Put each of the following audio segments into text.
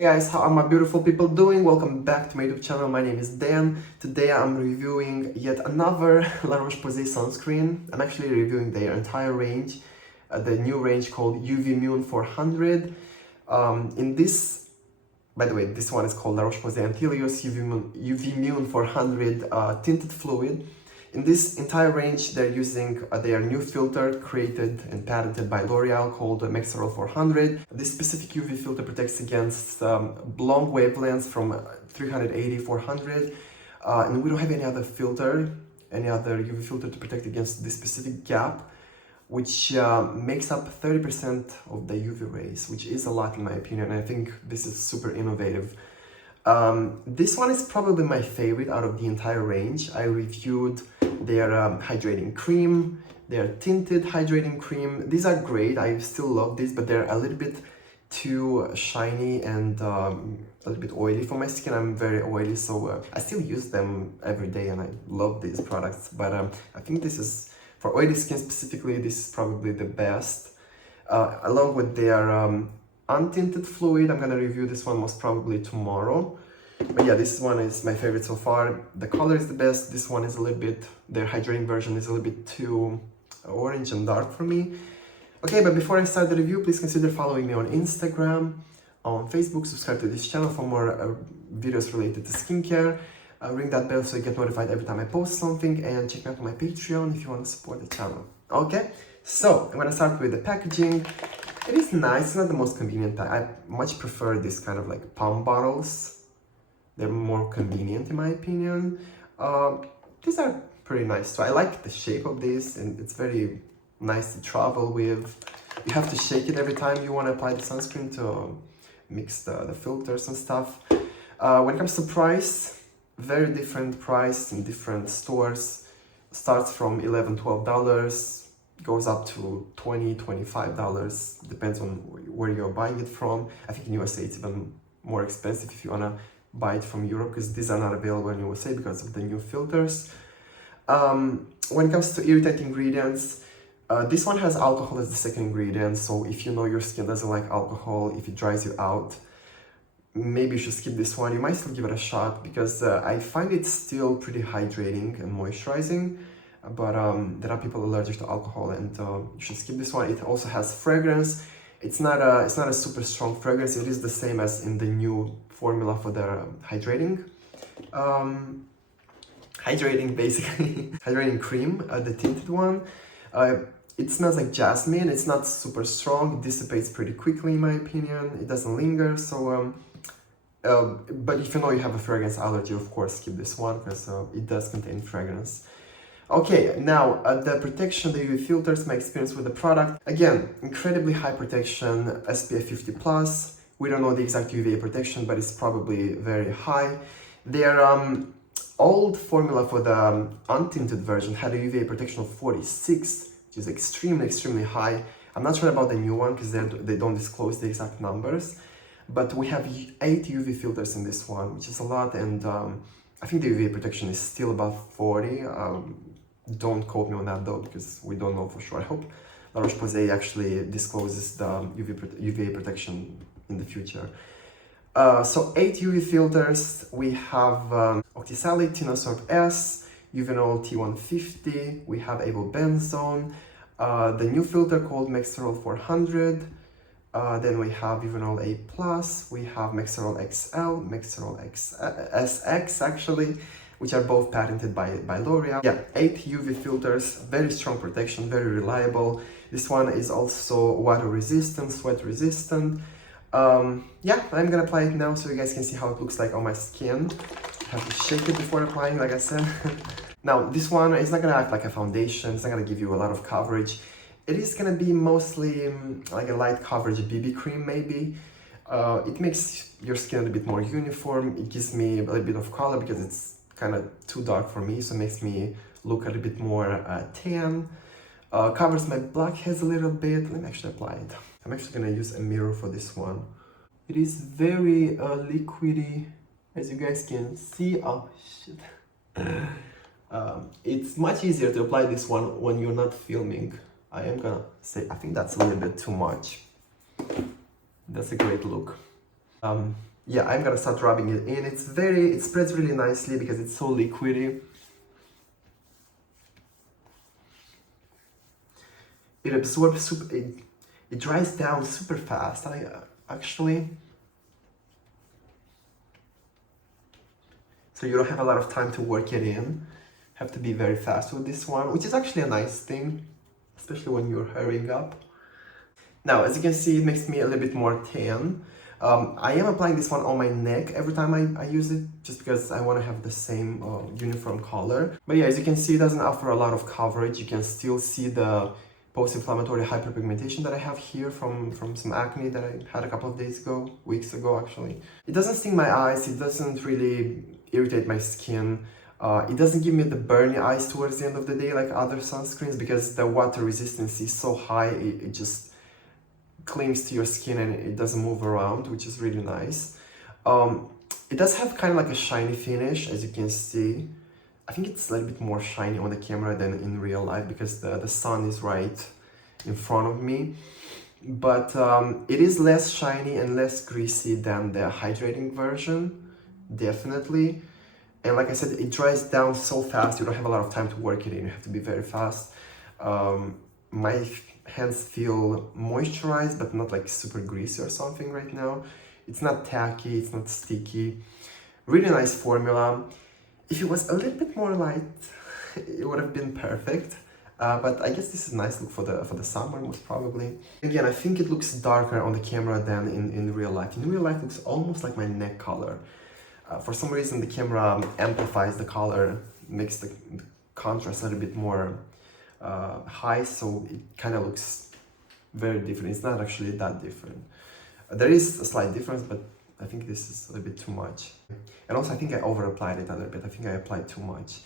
Hey guys, how are my beautiful people doing? Welcome back to my YouTube channel. My name is Dan. Today I'm reviewing yet another La Roche Posay sunscreen. I'm actually reviewing their entire range, the new range called UVmune 400. By the way, this one is called La Roche Posay Anthelios UVmune 400 tinted fluid. In this entire range, they're using their new filter created and patented by L'Oreal called Mexoryl 400. This specific UV filter protects against long wavelengths from 380, 400. And we don't have any other UV filter to protect against this specific gap, which makes up 30% of the UV rays, which is a lot in my opinion. I think this is super innovative. This one is probably my favorite out of the entire range. I reviewed their hydrating cream, their tinted hydrating cream. These are great. I still love these, but they're a little bit too shiny and a little bit oily for my skin. I'm very oily, so I still use them every day and I love these products. But I think this is, for oily skin specifically, this is probably the best. Along with their untinted fluid, I'm gonna review this one most probably tomorrow. But yeah, this one is my favorite so far. The color is the best. This one is a little bit, their hydrating version is a little bit too orange and dark for me. Okay, but before I start the review, please consider following me on Instagram, on Facebook, subscribe to this channel for more videos related to skincare. Ring that bell so you get notified every time I post something, and check me out on my Patreon if you want to support the channel. Okay, so I'm gonna start with the packaging. It is nice, it's not the most convenient. I much prefer this kind of like palm bottles. They're more convenient in my opinion. These are pretty nice too. I like the shape of this and it's very nice to travel with. You have to shake it every time you want to apply the sunscreen to mix the filters and stuff. When it comes to price, very different price in different stores. Starts from $11, $12, goes up to $20, $25, depends on where you're buying it from. I think in USA it's even more expensive if you wanna buy it from Europe, because these are not available in USA because of the new filters. When it comes to irritant ingredients, this one has alcohol as the second ingredient, so if you know your skin doesn't like alcohol, if it dries you out, maybe you should skip this one. You might still give it a shot because I find it still pretty hydrating and moisturizing, but there are people allergic to alcohol and you should skip this one. It also has fragrance. It's not a super strong fragrance. It is the same as in the new formula for the hydrating. Basically. Hydrating cream, the tinted one. It smells like jasmine. It's not super strong. It dissipates pretty quickly in my opinion. It doesn't linger, so but if you know you have a fragrance allergy, of course skip this one because it does contain fragrance. Okay, now the protection, the UV filters, my experience with the product. Again, incredibly high protection, SPF50+. We don't know the exact UVA protection, but it's probably very high. Their old formula for the untinted version had a UVA protection of 46, which is extremely high. I'm not sure about the new one because they don't disclose the exact numbers. But we have 8 UV filters in this one, which is a lot, and I think the UVA protection is still above 40. Don't quote me on that though, because we don't know for sure. I hope La Roche Posay actually discloses the UVA protection in the future. So 8 UV filters. We have Octisalate, Tinosorb S, Uvinol T150. We have avobenzone, the new filter called Mexoryl 400. Then we have Uvinol A+, we have Mexoryl XL, Mexoryl SX actually, which are both patented by L'Oreal. Yeah, 8 UV filters, very strong protection, very reliable. This one is also water resistant, sweat resistant. Yeah, I'm gonna apply it now so you guys can see how it looks like on my skin. I have to shake it before applying, like I said. Now, this one is not gonna act like a foundation, it's not gonna give you a lot of coverage. It is gonna be mostly like a light coverage BB cream maybe. It makes your skin a little bit more uniform. It gives me a little bit of color because it's kind of too dark for me, so it makes me look a little bit more tan. Covers my blackheads a little bit. Let me actually apply it. I'm actually gonna use a mirror for this one. It is very liquidy, as you guys can see. Oh shit. It's much easier to apply this one when you're not filming. I am gonna say, I think that's a little bit too much. That's a great look. Yeah, I'm gonna start rubbing it in. It spreads really nicely because it's so liquidy. It absorbs super, it dries down super fast. Actually, so you don't have a lot of time to work it in. Have to be very fast with this one, which is actually a nice thing, especially when you're hurrying up. Now, as you can see, it makes me a little bit more tan. I am applying this one on my neck every time I use it, just because I want to have the same uniform color. But yeah, as you can see, it doesn't offer a lot of coverage. You can still see the post-inflammatory hyperpigmentation that I have here from some acne that I had a couple of days ago, weeks ago actually. It doesn't sting my eyes, it doesn't really irritate my skin. It doesn't give me the burny eyes towards the end of the day like other sunscreens, because the water resistance is so high, it just clings to your skin and it doesn't move around, which is really nice. It does have kind of like a shiny finish, as you can see. I think it's a little bit more shiny on the camera than in real life because the sun is right in front of me. But it is less shiny and less greasy than the hydrating version, definitely. And like I said, it dries down so fast, you don't have a lot of time to work it in, you have to be very fast. My hands feel moisturized, but not like super greasy or something right now. It's not tacky, it's not sticky. Really nice formula. If it was a little bit more light, it would have been perfect. But I guess this is a nice look for the summer, most probably. Again, I think it looks darker on the camera than in real life. In real life, it looks almost like my neck color. For some reason, the camera amplifies the color, makes the contrast a little bit more high, so it kind of looks very different. It's not actually that different. There is a slight difference, but I think this is a little bit too much. And also, I think I over-applied it a little bit. I think I applied too much.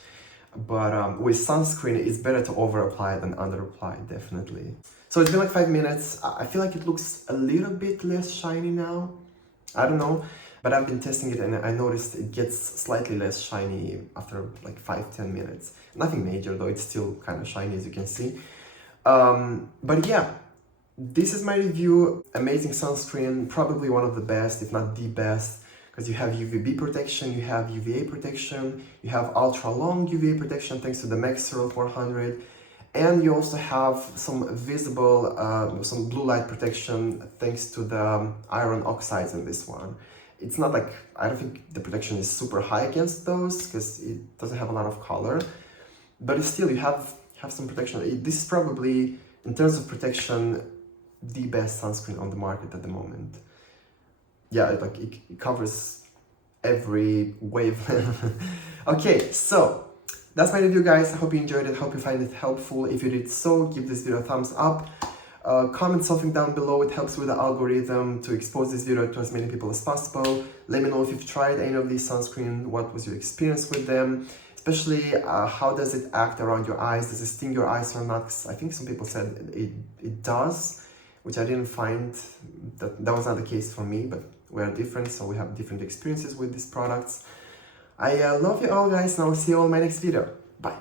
But with sunscreen, it's better to over-apply than under-apply, definitely. So it's been like 5 minutes. I feel like it looks a little bit less shiny now. I don't know. But I've been testing it and I noticed it gets slightly less shiny after like 5-10 minutes. Nothing major though, it's still kind of shiny as you can see. But yeah, this is my review. Amazing sunscreen, probably one of the best, if not the best, because you have UVB protection, you have UVA protection, you have ultra long UVA protection thanks to the Mexoryl 400, and you also have some visible, some blue light protection thanks to the iron oxides in this one. It's not like, I don't think the protection is super high against those because it doesn't have a lot of color, but still you have some protection. This is probably, in terms of protection, the best sunscreen on the market at the moment. Yeah, it covers every wavelength. Okay, so that's my review, guys. I hope you enjoyed it. Hope you find it helpful. If you did so, give this video a thumbs up. Comment something down below. It helps with the algorithm to expose this video to as many people as possible. Let me know if you've tried any of these sunscreen. What was your experience with them? Especially how does it act around your eyes? Does it sting your eyes or not? 'Cause I think some people said it does, which I didn't find. That was not the case for me, but we are different, so we have different experiences with these products. I love you all, guys, and I'll see you all in my next video. Bye.